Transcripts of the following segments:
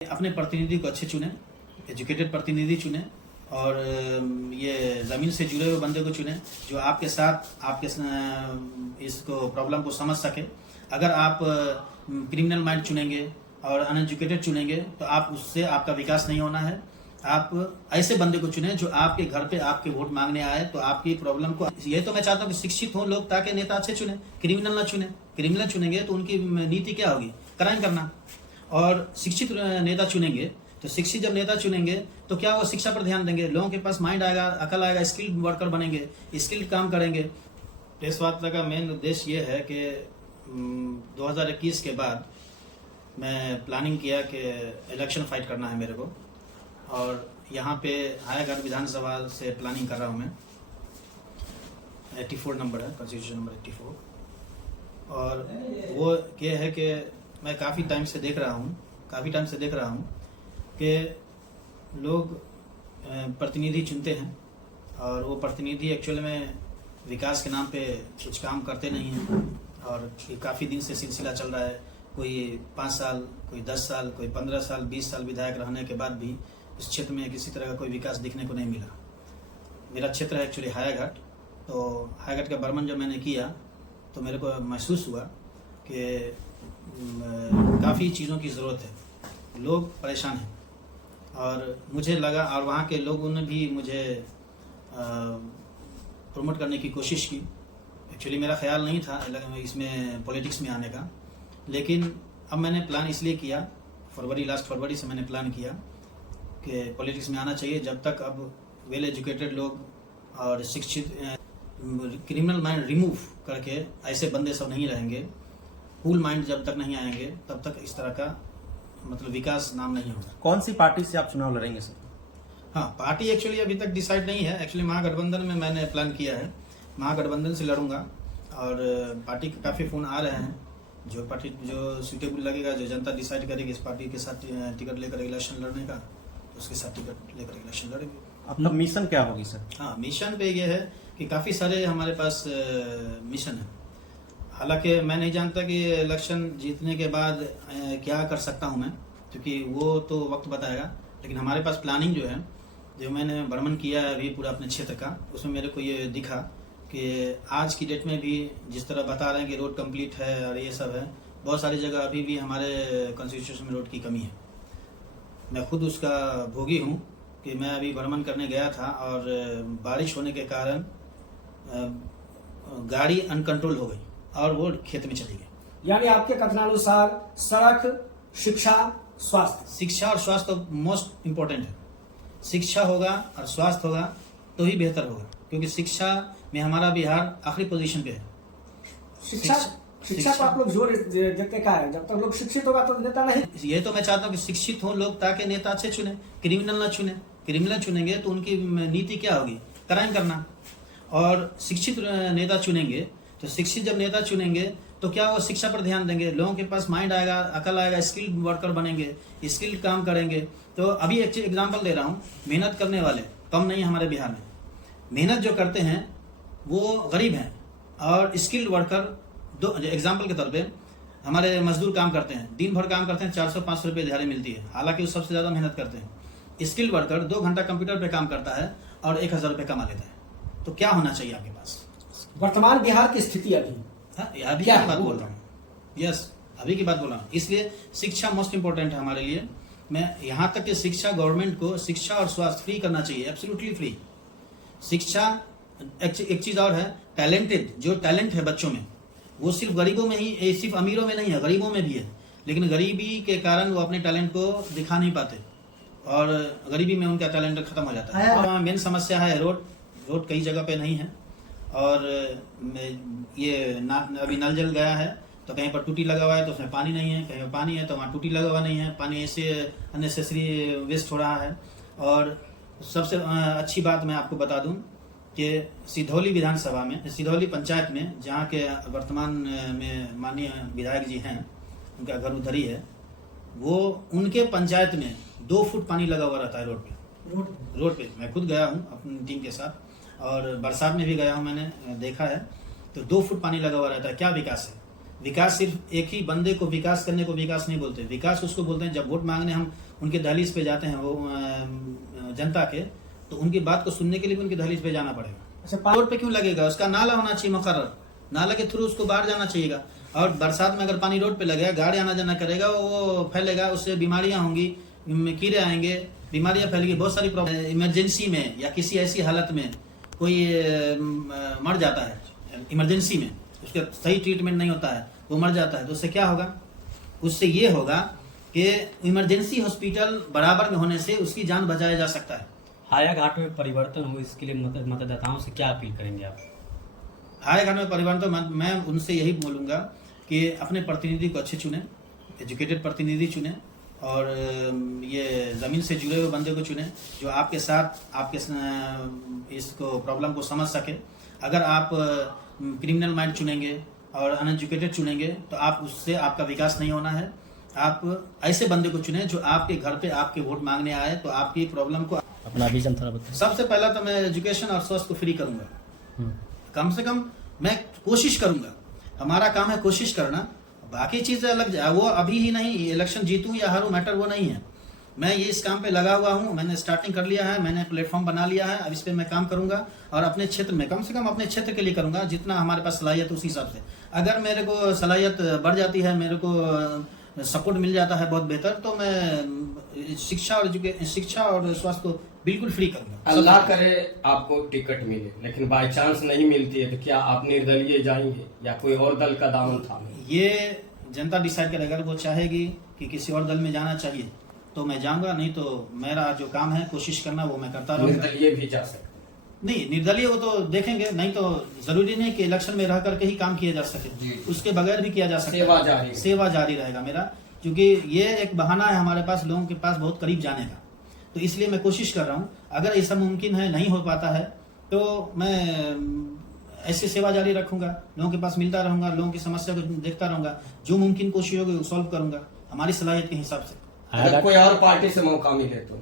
अपने प्रतिनिधि को अच्छे चुने, एजुकेटेड प्रतिनिधि चुने और ये ज़मीन से जुड़े हुए बंदे को चुने जो आपके साथ आपके इसको प्रॉब्लम को समझ सके। अगर आप क्रिमिनल माइंड चुनेंगे और अनएजुकेटेड चुनेंगे तो आप उससे आपका विकास नहीं होना है। आप ऐसे बंदे को चुने जो आपके घर पे आपके वोट मांगने आए तो आपकी प्रॉब्लम को, ये तो मैं चाहता हूँ कि शिक्षित हों लोग ताकि नेता अच्छे चुने, क्रिमिनल ना चुने। क्रिमिनल चुनेंगे तो उनकी नीति क्या होगी? क्राइम करना। और शिक्षित नेता चुनेंगे तो शिक्षित जब नेता चुनेंगे तो क्या वो शिक्षा पर ध्यान देंगे, लोगों के पास माइंड आएगा, अकल आएगा, स्किल्ड वर्कर बनेंगे, स्किल्ड काम करेंगे। प्रेस वार्ता का मेन उद्देश्य ये है कि 2021 के बाद मैं प्लानिंग किया कि इलेक्शन फाइट करना है मेरे को, और यहाँ पे हायाघाट विधानसभा से प्लानिंग कर रहा हूँ मैं। 84 नंबर है, कॉन्स्टिट्यूशन नंबर 84। और वो ये है कि मैं काफ़ी टाइम से देख रहा हूँ कि लोग प्रतिनिधि चुनते हैं और वो प्रतिनिधि एक्चुअल में विकास के नाम पे कुछ काम करते नहीं हैं। और काफ़ी दिन से सिलसिला चल रहा है, कोई 5 साल, कोई 10 साल, कोई 15 साल, 20 साल विधायक रहने के बाद भी इस क्षेत्र में किसी तरह का कोई विकास दिखने को नहीं मिला। मेरा क्षेत्र है एक्चुअली हायाघाट, तो हायाघाट का बर्मन जब मैंने किया तो मेरे को महसूस हुआ कि काफ़ी चीज़ों की ज़रूरत है, लोग परेशान हैं। और मुझे लगा, और वहाँ के लोगों ने भी मुझे प्रमोट करने की कोशिश की। एक्चुअली मेरा ख्याल नहीं था इसमें पॉलिटिक्स में आने का, लेकिन अब मैंने प्लान इसलिए किया, लास्ट फरवरी से मैंने प्लान किया कि पॉलिटिक्स में आना चाहिए। जब तक अब वेल एजुकेटेड लोग और शिक्षित क्रिमिनल माइंड रिमूव करके ऐसे बंदे सब नहीं रहेंगे, कूल माइंड जब तक नहीं आएंगे तब तक इस तरह का मतलब विकास नाम नहीं होगा। कौन सी पार्टी से आप चुनाव लड़ेंगे सर? हाँ, पार्टी एक्चुअली अभी तक डिसाइड नहीं है। एक्चुअली महागठबंधन में मैंने प्लान किया है, महागठबंधन से लड़ूंगा। और पार्टी के काफ़ी फ़ोन आ रहे हैं, जो पार्टी जो सूटेबल लगेगा, जो जनता डिसाइड करेगी इस पार्टी के साथ टिकट लेकर इलेक्शन लड़ने का, तो उसके साथ टिकट लेकर इलेक्शन लड़ेंगे। आपका मिशन क्या होगी सर? हाँ, मिशन पे ये है कि काफ़ी सारे हमारे पास मिशन है। हालांकि मैं नहीं जानता कि इलेक्शन जीतने के बाद क्या कर सकता हूं मैं, क्योंकि वो तो वक्त बताएगा। लेकिन हमारे पास प्लानिंग जो है, जो मैंने भ्रमण किया है अभी पूरा अपने क्षेत्र का, उसमें मेरे को ये दिखा कि आज की डेट में भी जिस तरह बता रहे हैं कि रोड कंप्लीट है और ये सब है, बहुत सारी जगह अभी भी हमारे कॉन्स्टिट्यूशन में रोड की कमी है। मैं खुद उसका भोगी हूँ कि मैं अभी भ्रमण करने गया था और बारिश होने के कारण गाड़ी अनकंट्रोल हो गई और वो खेत में चली गई। यानी आपके कथनानुसार सड़क, शिक्षा, स्वास्थ्य। शिक्षा और स्वास्थ्य तो मोस्ट इम्पोर्टेंट है। शिक्षा होगा और स्वास्थ्य होगा तो ही बेहतर होगा, क्योंकि शिक्षा में हमारा बिहार आखिरी पोजीशन पे है। शिक्षा को आप लोग जोर देते क्या है? जब तक लोग शिक्षित होगा तो नेता नहीं। ये तो मैं चाहता हूँ कि शिक्षित हों लोग ताकि नेता अच्छे चुने, क्रिमिनल ना चुने। क्रिमिनल चुनेंगे तो उनकी नीति क्या होगी? क्राइम करना। और शिक्षित नेता चुनेंगे तो शिक्षित जब नेता चुनेंगे तो क्या वो शिक्षा पर ध्यान देंगे, लोगों के पास माइंड आएगा, अकल आएगा, स्किल्ड वर्कर बनेंगे, स्किल्ड काम करेंगे। तो अभी एक एग्जांपल दे रहा हूँ, मेहनत करने वाले कम नहीं है हमारे बिहार में। मेहनत जो करते हैं वो गरीब हैं, और स्किल्ड वर्कर दो एग्जाम्पल के तौर पे हमारे मजदूर काम करते हैं, दिन भर काम करते हैं, 400-500 रुपये दिहाड़ी मिलती है, हालांकि वो सबसे ज़्यादा मेहनत करते हैं। स्किल्ड वर्कर 2 घंटा कंप्यूटर पे काम करता है और 1000 रुपये कमा लेता है। तो क्या होना चाहिए आपके पास? वर्तमान बिहार की स्थिति अभी अभी की बात बोल रहा हूँ। यस, अभी की बात बोल रहा हूँ। इसलिए शिक्षा मोस्ट इम्पोर्टेंट है हमारे लिए। मैं यहाँ तक कि शिक्षा, गवर्नमेंट को शिक्षा और स्वास्थ्य फ्री करना चाहिए, एब्सोल्युटली फ्री। शिक्षा एक चीज़ और है, टैलेंटेड जो टैलेंट है बच्चों में, वो सिर्फ गरीबों में ही, सिर्फ अमीरों में नहीं है, गरीबों में भी है। लेकिन गरीबी के कारण वो अपने टैलेंट को दिखा नहीं पाते और गरीबी में उनका टैलेंट खत्म हो जाता है। मेन समस्या है रोड कई जगह पे नहीं है। और ये अभी नल जल गया है तो कहीं पर टूटी लगा हुआ है तो उसमें पानी नहीं है, कहीं पर पानी है तो वहाँ टूटी लगा हुआ नहीं है। पानी ऐसे अननेसेसरी वेस्ट हो रहा है। और सबसे अच्छी बात मैं आपको बता दूं कि सिधौली विधानसभा में, सिधौली पंचायत में, जहाँ के वर्तमान में माननीय विधायक जी हैं, उनका घर उधर ही है, वो उनके पंचायत में 2 फुट पानी लगा हुआ रहता है रोड पे। मैं खुद गया हूँ अपनी टीम के साथ, और बरसात में भी गया हूँ, मैंने देखा है। तो 2 फुट पानी लगा हुआ रहता है। क्या विकास है? विकास सिर्फ एक ही बंदे को विकास करने को विकास नहीं बोलते। विकास उसको बोलते हैं जब वोट मांगने हम उनके दहलीज पे जाते हैं वो जनता के, तो उनकी बात को सुनने के लिए भी उनके दहलीज पे जाना पड़ेगा। अच्छा, रोड पे क्यों लगेगा? उसका नाला होना चाहिए मुकर्रर, नाला के थ्रू उसको बाहर जाना चाहिएगा। और बरसात में अगर पानी रोड पे लगेगा, गाड़ी आना जाना करेगा, वो फैलेगा, उससे बीमारियां होंगी, कीड़े आएंगे, बीमारियां फैलेगी, बहुत सारी प्रॉब्लम। इमरजेंसी में या किसी ऐसी हालत में कोई मर जाता है, इमरजेंसी में उसका सही ट्रीटमेंट नहीं होता है, वो मर जाता है, तो उससे क्या होगा? उससे ये होगा कि इमरजेंसी हॉस्पिटल बराबर में होने से उसकी जान बचाया जा सकता है। हायाघाट में परिवर्तन हो, इसके लिए मतदाताओं से क्या अपील करेंगे आप? हायाघाट में परिवर्तन मैं उनसे यही बोलूंगा कि अपने प्रतिनिधि को अच्छे चुने, एजुकेटेड प्रतिनिधि चुने, और ये ज़मीन से जुड़े हुए बंदे को चुने जो आपके साथ आपके इसको प्रॉब्लम को समझ सके। अगर आप क्रिमिनल माइंड चुनेंगे और अनएजुकेटेड चुनेंगे तो आप उससे आपका विकास नहीं होना है। आप ऐसे बंदे को चुने जो आपके घर पे आपके वोट मांगने आए, तो आपकी प्रॉब्लम को अपना विजन थोड़ा बताएं। सबसे पहला तो मैं एजुकेशन और स्वास्थ्य को फ्री करूंगा। कम से कम मैं कोशिश करूंगा, हमारा काम है कोशिश करना, बाकी चीजें अलग, वो अभी ही नहीं, इलेक्शन जीतूं या हारूं मैटर वो नहीं है। मैं ये इस काम पे लगा हुआ हूं, मैंने स्टार्टिंग कर लिया है, मैंने प्लेटफॉर्म बना लिया है, अब इस पे मैं काम करूंगा और अपने क्षेत्र में कम से कम अपने क्षेत्र के लिए करूंगा जितना हमारे पास सलाहियत उस हिसाब से। अगर मेरे को सलाहियत बढ़ जाती है, मेरे को सपोर्ट मिल जाता है बहुत बेहतर, तो मैं शिक्षा और स्वास्थ्य को बिल्कुल फ्री करूंगा। अल्लाह करे आपको टिकट मिले, लेकिन बाय चांस नहीं मिलती है, तो क्या आप निर्दलीय जाएंगे या कोई और दल का दामन थामेंगे? ये जनता डिसाइड करेगा। अगर वो चाहेगी कि किसी और दल में जाना चाहिए तो मैं जाऊंगा, नहीं तो मेरा जो काम है कोशिश करना वो मैं करता रहूंगा। निर्दलीय भी जा सकते? नहीं, निर्दलीय वो तो देखेंगे, नहीं तो जरूरी नहीं कि इलेक्शन में रह करके ही काम किया जा सके, उसके बगैर भी किया जा सकता है। सेवा जारी रहेगा मेरा, क्योंकि ये एक बहाना है हमारे पास लोगों के पास बहुत करीब जाने का, तो इसलिए मैं कोशिश कर रहा हूँ। अगर ऐसा मुमकिन है, नहीं हो पाता है, तो मैं ऐसे सेवा जारी रखूंगा, लोगों के पास मिलता रहूंगा, लोगों की समस्या को देखता रहूंगा, जो मुमकिन कोशिश होगी वो सॉल्व करूंगा हमारी सलाहियत के हिसाब से। अगर कोई और पार्टी से मौका मिले तो?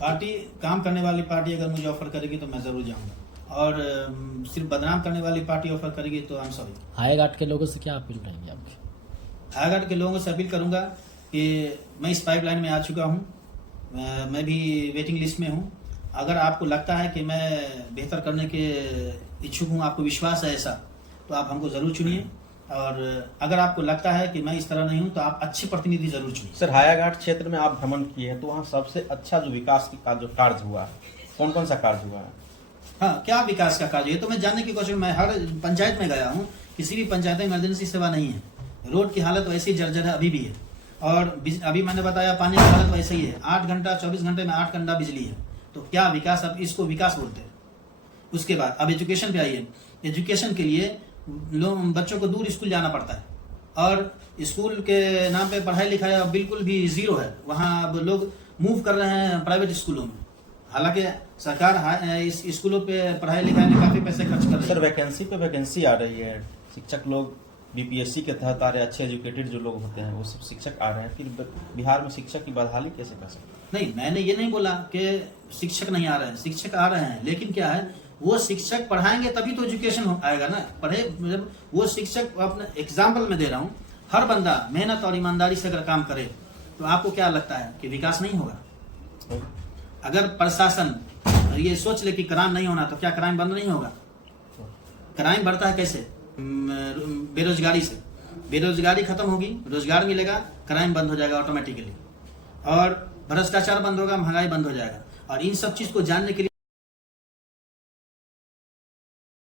पार्टी, काम करने वाली पार्टी अगर मुझे ऑफर करेगी तो मैं जरूर जाऊंगा, और सिर्फ बदनाम करने वाली पार्टी ऑफर करेगी तो आई एम सॉरी। हायाघाट के लोगों से क्या अपील रहेंगे आपकी? हायाघाट के लोगों से अपील करूंगा कि मैं इस पाइपलाइन में आ चुका हूं, मैं भी वेटिंग लिस्ट में हूं। अगर आपको लगता है कि मैं बेहतर करने के इच्छुक हूं, आपको विश्वास है ऐसा, तो आप हमको जरूर चुनिए, और अगर आपको लगता है कि मैं इस तरह नहीं हूं तो आप अच्छे प्रतिनिधि जरूर चुनिए। सर, हायाघाट क्षेत्र में आप भ्रमण किए हैं, तो वहाँ सबसे अच्छा जो विकास का जो कार्य हुआ है, कौन कौन सा कार्य हुआ है? हाँ, क्या विकास का कार्य है तो मैं जानने की कोशिश, मैं हर पंचायत में गया हूँ, किसी भी पंचायत में इमरजेंसी सेवा नहीं है, रोड की हालत वैसी जर्जर है अभी भी है, और अभी मैंने बताया पानी की हालत वैसे ही है, 8 घंटा 24 घंटे में 8 घंटा बिजली है, तो क्या विकास? अब इसको विकास बोलते हैं। उसके बाद अब एजुकेशन पे आइए। एजुकेशन के लिए लोग, बच्चों को दूर स्कूल जाना पड़ता है, और स्कूल के नाम पे पढ़ाई लिखाई अब बिल्कुल भी जीरो है। वहाँ अब लोग मूव कर रहे हैं प्राइवेट स्कूलों में, हालांकि सरकार इस स्कूलों पे पढ़ाई लिखाई में काफी पैसे खर्च कर रही है। सर, वैकेंसी पे वैकेंसी आ रही है, शिक्षक लोग बीपीएससी के तहत आ रहे हैं, अच्छे एजुकेटेड जो लोग होते हैं वो सब शिक्षक आ रहे हैं, फिर बिहार में शिक्षक की बहाली कैसे कर सकते हैं? नहीं, मैंने ये नहीं बोला कि शिक्षक नहीं आ रहे हैं, शिक्षक आ रहे हैं, लेकिन क्या है, वो शिक्षक पढ़ाएंगे तभी तो एजुकेशन आएगा ना। पढ़े जब वो शिक्षक, अपने एग्जाम्पल में दे रहा हूँ, हर बंदा मेहनत और ईमानदारी से अगर काम करे तो आपको क्या लगता है कि विकास नहीं होगा? अगर प्रशासन ये सोच ले कि क्राइम नहीं होना, तो क्या क्राइम बंद नहीं होगा? क्राइम बढ़ता है कैसे? बेरोजगारी से। बेरोजगारी खत्म होगी, रोजगार मिलेगा, क्राइम बंद हो जाएगा ऑटोमेटिकली, और भ्रष्टाचार बंद होगा, महंगाई बंद हो जाएगा। और इन सब चीज को जानने के लिए